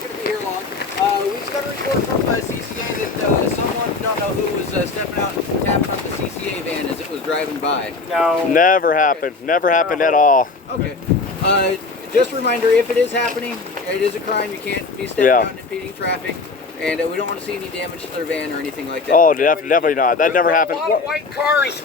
not going to be here long. We just got a report from CCA that someone, we don't know who, was stepping out and tapping on the CCA van as it was driving by. No. Never happened. Never happened at all. Okay. Just a reminder, if it is happening, it is a crime. You can't be stepping out and impeding traffic. And we don't want to see any damage to their van or anything like that. Oh, definitely not. That never happened. A lot of white cars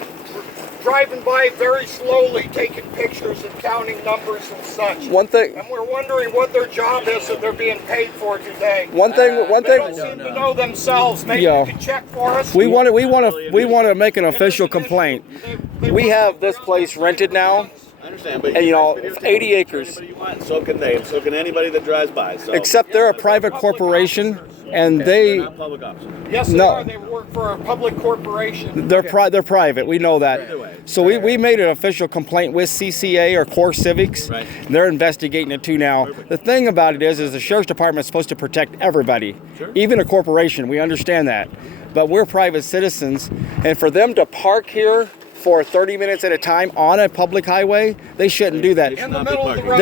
driving by very slowly, taking pictures and counting numbers and such. One thing. And we're wondering what their job is that they're being paid for today. One thing. They don't seem to know themselves. Maybe you can check for us. We want to make an official complaint. We have this place rented now. I understand, but and, 80 acres. You want, so can they, and so can anybody that drives by. So. Except they're a private corporation, and they. They're not public officers. Yes, they are. They work for a public corporation. They're private. We know that. So we made an official complaint with CCA or CoreCivics. Right. They're investigating it too now. Perfect. The thing about it is the sheriff's department is supposed to protect everybody, Sure. even a corporation. We understand that, but we're private citizens, and for them to park here for 30 minutes at a time on a public highway, they shouldn't do that. In the middle of the road.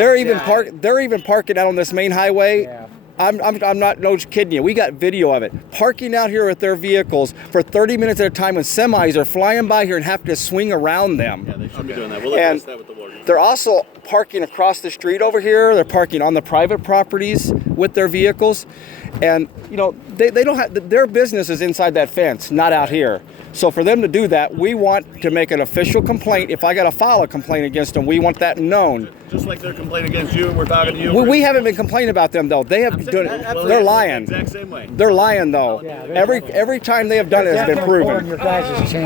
They're even parking out on this main highway. Yeah. I'm not kidding you. We got video of it. Parking out here with their vehicles for 30 minutes at a time when semis are flying by here and have to swing around them. Yeah, they shouldn't be doing that. We'll address that with the warden. They're also parking across the street over here. They're parking on the private properties with their vehicles. And, they don't have, their business is inside that fence, not out here. So for them to do that, we want to make an official complaint. If I got to file a complaint against them, we want that known. Just like they're complaining against you, we're talking to you. We haven't been complaining about them though. They have done it. They're lying. Exact same way. They're lying though. Every time they have done it has been proven. Your guys' chain.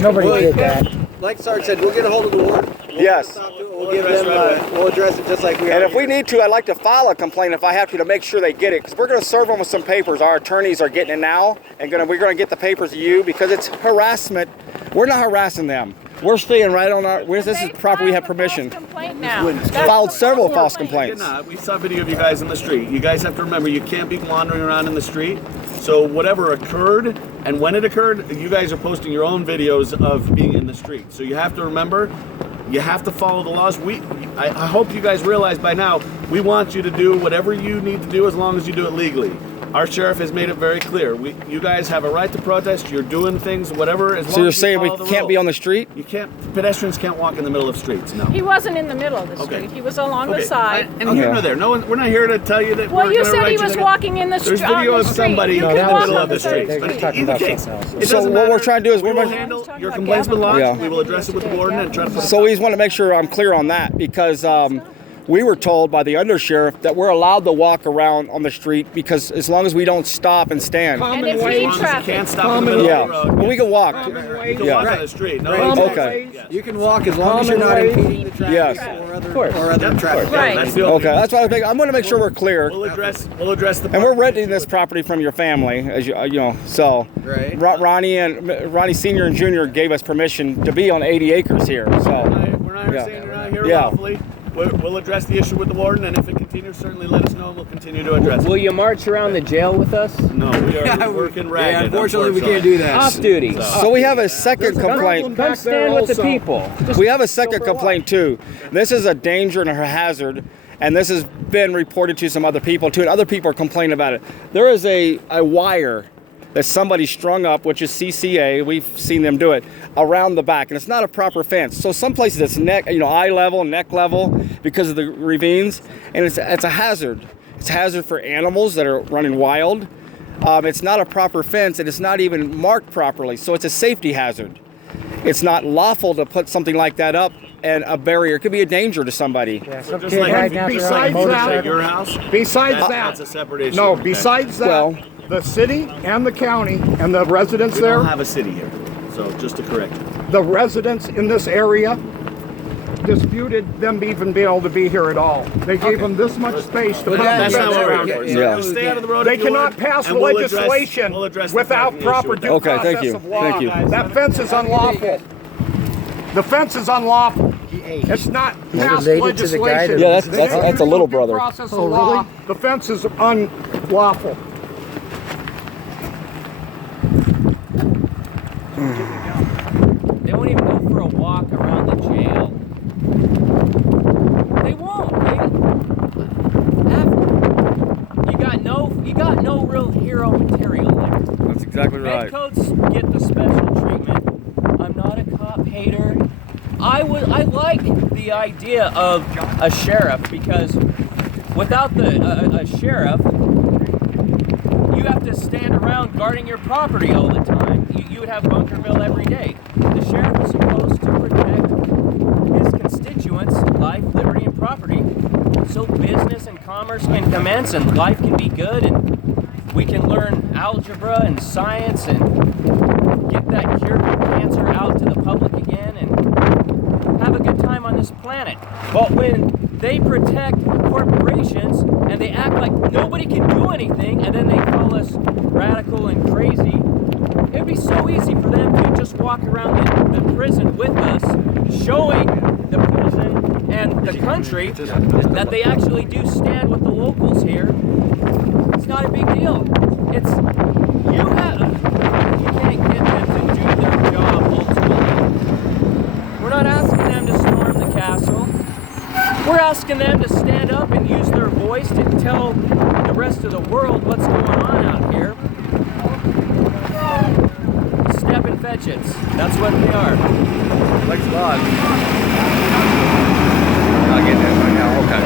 Nobody did that. Like Sarge said, we'll get a hold of the warden. Yes. We'll give them. We'll address it just like we. And if we need to, I'd like to file a complaint if I have to make sure they get it, because we're going to serve them with some papers. Our attorneys are getting it now, and we're going to get the papers to you because it's harassment. We're not harassing them. We're staying right on our. This is proper. We have permission. Filed several false complaints. We saw a video of you guys in the street. You guys have to remember, you can't be wandering around in the street. So whatever occurred and when it occurred, you guys are posting your own videos of being in the street. So you have to remember, you have to follow the laws. I hope you guys realize by now, we want you to do whatever you need to do as long as you do it legally. Our sheriff has made it very clear. You guys have a right to protest. You're doing things, whatever. As long So you're as you saying we follow the can't be rules. on the street? You can't. Pedestrians can't walk in the middle of streets. No. He wasn't in the middle of the street. He was along the side. And here nor there. No one. We're not here to tell you that. Well, we're you gonna said write he you was down. walking in the street. There's video of somebody in the middle of the street. So what we're trying to do is we we're will going to handle your complaints been lodged. Yeah. We will address it with the warden and try to. So we just want to make sure I'm clear on that because we were told by the undersheriff that we're allowed to walk around on the street because as long as we don't stop and stand. And if we You can't stop in the middle of the road. But we can walk. You can walk on the street. No, Okay. You can walk as long as you're not impeding the traffic Yes. or other traffic. Right. That's the Okay, that's what I was thinking. I'm going to make sure we're clear. We'll address the. And we're renting this property from your family, as you know. So, Right. Ronnie Senior and Junior gave us permission to be on 80 acres here. So, We're not here saying you're not here lawfully. We'll address the issue with the warden, and if it continues, certainly let us know, and we'll continue to address it. Will you march around the jail with us? No, we are working ragged. Yeah, unfortunately, we can't do that. Off duty. so we have a second complaint. Come stand with the people. We have a second complaint too. This is a danger and a hazard, and this has been reported to some other people too, and other people are complaining about it. There is a wire that somebody strung up, which is CCA, we've seen them do it, around the back, and it's not a proper fence. So some places it's eye level, neck level, because of the ravines, and it's a hazard. It's a hazard for animals that are running wild. It's not a proper fence, and it's not even marked properly, so it's a safety hazard. It's not lawful to put something like that up, and a barrier. It could be a danger to somebody. Yeah, So some just kid like riding after besides on a that- at your house, Besides that, that's a separate issue. no, Okay. besides that, Well- the city and the county and the residents We there, don't have a city here, so just to correct you. the residents in this area disputed them even being able to be here at all. They gave them this much space to put the That's fence not what we're around. here for. So Yeah. just stay out of the road They if you cannot want, pass and the we'll address- legislation we'll address the without issue proper with due that. Okay, thank process you. of law. Thank you. That fence is unlawful. The fence is unlawful. It's not past related to the guy legislation. that- Yeah, that's a little brother. Process of law. The fence is unlawful. They won't even go for a walk around the jail. They won't. You got you got no real hero material there. That's exactly right. Redcoats get the special treatment. I'm not a cop hater. I like the idea of a sheriff, because without a sheriff, you have to stand around guarding your property all the time. You would have Bunkerville every day. The sheriff is supposed to protect his constituents' life, liberty, and property, so business and commerce can commence and life can be good, and we can learn algebra and science and get that cure for cancer out to the public again and have a good time on this planet. But when they protect corporations and they act like nobody can do anything, and then they call us radical and crazy, it'd be so easy for them to just walk around the prison with us, showing the prison and the country that they actually do stand with the locals here. It's not a big deal. You can't get them to do their job ultimately. We're not asking them to storm the castle. We're asking them to stand up and use their voice to tell the rest of the world what's going on out here. Step and fetchits. That's what they are. Thanks a lot. I'll get that right now. Okay.